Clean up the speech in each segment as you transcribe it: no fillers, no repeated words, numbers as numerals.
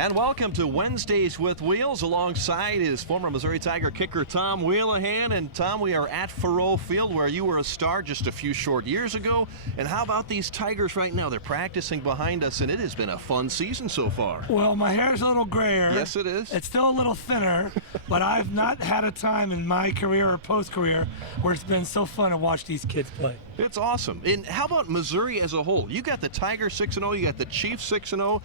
And welcome to Wednesdays with Wheels, alongside his former Missouri Tiger kicker Tom Wheelahan. And Tom, we are at Faurot Field, where you were a star just a few short years ago. And how about these Tigers right now? They're practicing behind us, and it has been a fun season so far. Well, my hair's a little grayer. Yes, it is. It's still a little thinner, but I've not had a time in my career or post-career where it's been so fun to watch these kids play. It's awesome. And how about Missouri as a whole? You got the Tigers 6-0, you got the Chiefs 6-0.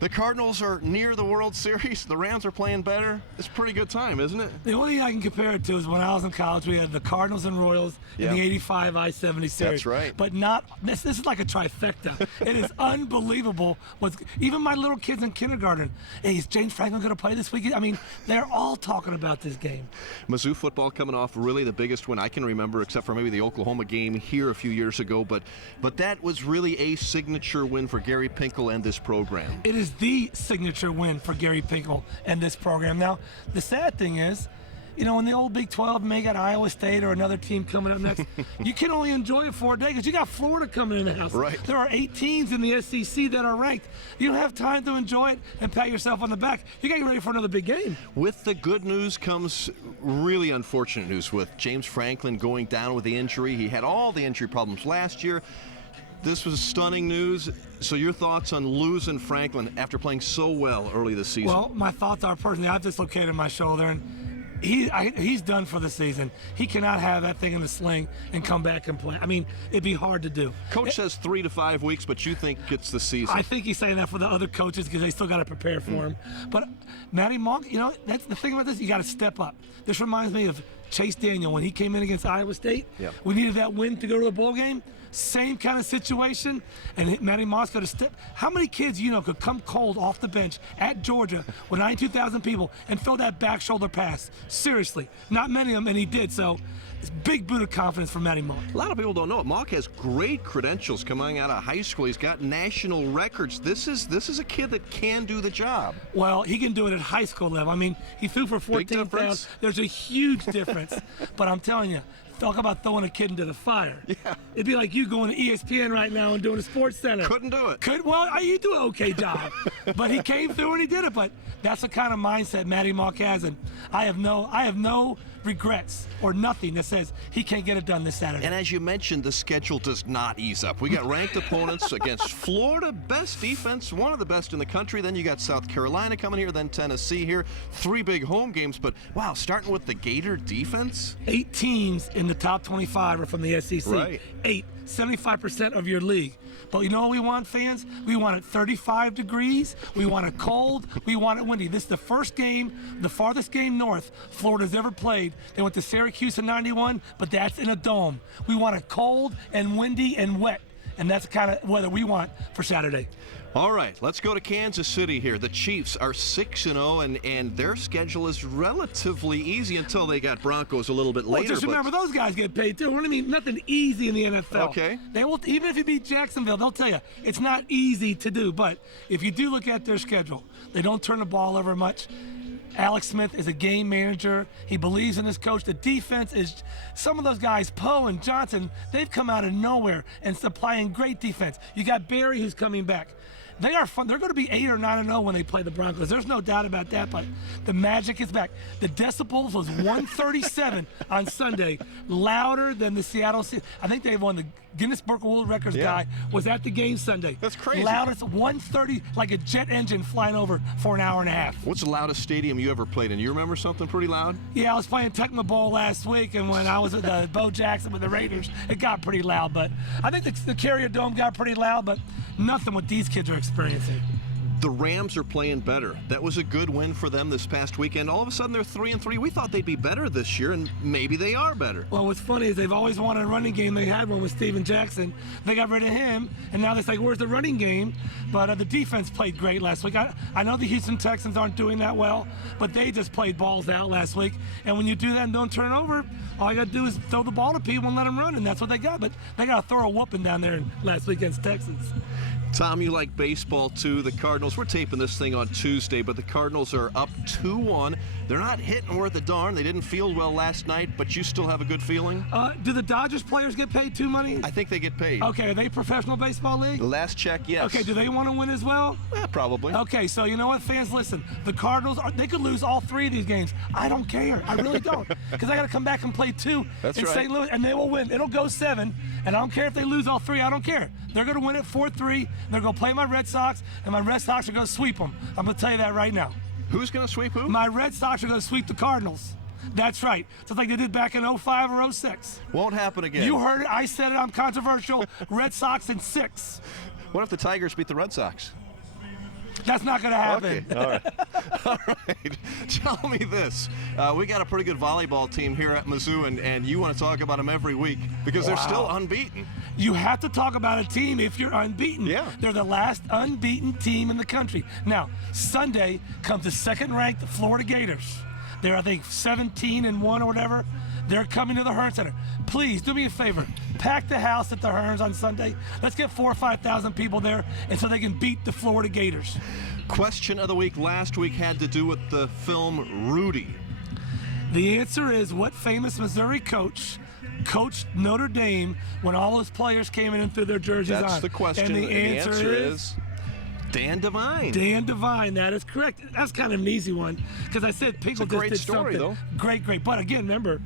The Cardinals are near the World Series. The Rams are playing better. It's a pretty good time, isn't it? The only thing I can compare it to is when I was in college, we had the Cardinals and Royals in the 85 I-70 series. That's right. But not, this is like a trifecta. It is unbelievable. Even my little kids in kindergarten, hey, is James Franklin going to play this weekend? I mean, they're all talking about this game. Mizzou football coming off really the biggest win I can remember, except for maybe the Oklahoma game here a few years ago. But that was really a signature win for Gary Pinkel and this program. It is the signature win for Gary Pinkel and this program. Now, the sad thing is, you know, in the old Big 12, may got Iowa State or another team coming up next, you can only enjoy it for a day because you got Florida coming in the house. Right. There are 8 teams in the SEC that are ranked. You don't have time to enjoy it and pat yourself on the back. You got to get ready for another big game. With the good news comes really unfortunate news with James Franklin going down with the injury. He had all the injury problems last year. This was stunning news. So your thoughts on losing Franklin after playing so well early this season? Well, my thoughts are, personally, I've dislocated my shoulder, and he's done for the season. He cannot have that thing in the sling and come back and play. I mean, it'd be hard to do. Coach says 3 to 5 weeks, but you think it's the season. I think he's saying that for the other coaches because they still got to prepare for him. But Maty Mauk, you know, that's the thing about this. You got to step up. This reminds me of Chase Daniel when he came in against Iowa State. Yep. We needed that win to go to the bowl game. Same kind of situation, and Maty Mauk's got to step. How many kids you know could come cold off the bench at Georgia with 92,000 people and throw that back shoulder pass? Seriously, not many of them, and he did. So it's big boot of confidence for Maty Mauk. A lot of people don't know it. Mauk has great credentials coming out of high school. He's got national records. This is a kid that can do the job. Well, he can do it at high school level. I mean, he threw for 14,000. There's a huge difference. But I'm telling you, talk about throwing a kid into the fire. Yeah. It'd be like you going to ESPN right now and doing a Sports Center. Couldn't do it. Well, you do an okay job. But he came through and he did it. But that's the kind of mindset Maty Mauk has, and I have no regrets or nothing that says he can't get it done this Saturday. And as you mentioned, the schedule does not ease up. We got ranked opponents against Florida, best defense, one of the best in the country. Then you got South Carolina coming here, then Tennessee here. 3 big home games, but wow, starting with the Gator defense. 8 teams in the top 25 are from the SEC. Right. 8, 75% of your league. But you know what we want, fans? We want it 35 degrees. We want it cold. We want it windy. This is the first game, the farthest game north Florida's ever played. They went to Syracuse in '91, but that's in a dome. We want it cold and windy and wet. And that's the kind of weather we want for Saturday. All right, let's go to Kansas City here. The Chiefs are 6-0, and their schedule is relatively easy until they got Broncos a little bit later. Well, just remember, those guys get paid too. What do you mean? Nothing easy in the NFL. Okay. They will, even if you beat Jacksonville, they'll tell you it's not easy to do. But if you do look at their schedule, they don't turn the ball over much. Alex Smith is a game manager. He believes in his coach. The defense is, some of those guys, Poe and Johnson, they've come out of nowhere and supplying great defense. You got Barry who's coming back. They are fun. They're going to be 8 or 9-0 when they play the Broncos. There's no doubt about that, but the magic is back. The decibels was 137 on Sunday, louder than the Seattle. I think they won the Guinness Book of World Records guy was at the game Sunday. That's crazy. Loudest, 130, like a jet engine flying over for an hour and a half. What's the loudest stadium you ever played in? You remember something pretty loud? Yeah, I was playing Tecmo Bowl last week, and when I was at Bo Jackson with the Raiders, it got pretty loud. But I think the Carrier Dome got pretty loud, but nothing what these kids are experiencing. The Rams are playing better. That was a good win for them this past weekend. All of a sudden, they're 3-3. We thought they'd be better this year, and maybe they are better. Well, what's funny is they've always wanted a running game. They had one with Steven Jackson. They got rid of him, and now they're like, where's the running game? But the defense played great last week. I know the Houston Texans aren't doing that well, but they just played balls out last week. And when you do that and don't turn it over, all you got to do is throw the ball to people and let them run, and that's what they got. But they got to throw a whooping down there last week against Texans. Tom, you like baseball too. The Cardinals, we're taping this thing on Tuesday, but the Cardinals are up 2-1 They're not hitting worth a darn. They didn't field well last night, but you still have a good feeling? Do the Dodgers players get paid too money? I think they get paid. Okay, are they professional baseball league? Last check, yes. Okay, do they want to win as well? Probably. Okay, so you know what, fans, listen. The Cardinals, they could lose all 3 of these games. I don't care. I really don't. Because I got to come back and play 2 That's in right. St. Louis, and they will win. It'll go 7, and I don't care if they lose all 3. I don't care. They're going to win it 4-3. They're going to play my Red Sox, and my Red Sox are going to sweep them. I'm going to tell you that right now. Who's going to sweep who? My Red Sox are going to sweep the Cardinals. That's right. Just like they did back in 05 or 06. Won't happen again. You heard it. I said it. I'm controversial. Red Sox in 6. What if the Tigers beat the Red Sox? That's not going to happen. Okay, all right. All right. Tell me this. We got a pretty good volleyball team here at Mizzou, and you want to talk about them every week because they're still unbeaten. You have to talk about a team if you're unbeaten. Yeah. They're the last unbeaten team in the country. Now, Sunday comes the second-ranked Florida Gators. They're, I think, 17-1 or whatever. They're coming to the Hearn Center. Please, do me a favor. Pack the house at the Hearns on Sunday. Let's get 4,000 or 5,000 people there, and so they can beat the Florida Gators. Question of the week last week had to do with the film Rudy. The answer is, what famous Missouri coach coached Notre Dame when all those players came in and threw their jerseys on? That's the question. And the answer is Dan Devine. Dan Devine, that is correct. That's kind of an easy one because I said Pinkle just great did story, something. though. Great. But again, remember,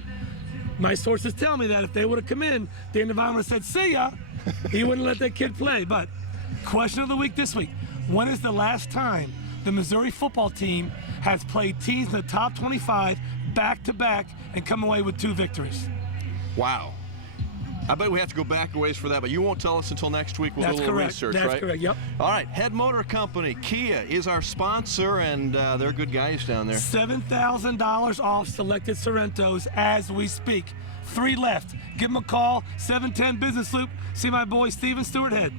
my sources tell me that if they would have come in, Dan Devine would have said, "See ya." He wouldn't let that kid play. But question of the week this week: when is the last time the Missouri football team has played teams in the top 25 back-to-back and come away with 2 victories? Wow. I bet we have to go back a ways for that, but you won't tell us until next week. We'll do a little research, right? That's correct, yep. All right, Head Motor Company, Kia, is our sponsor, and they're good guys down there. $7,000 off selected Sorrentos as we speak. 3 left. Give them a call, 710 Business Loop. See my boy Steven Stewart Head.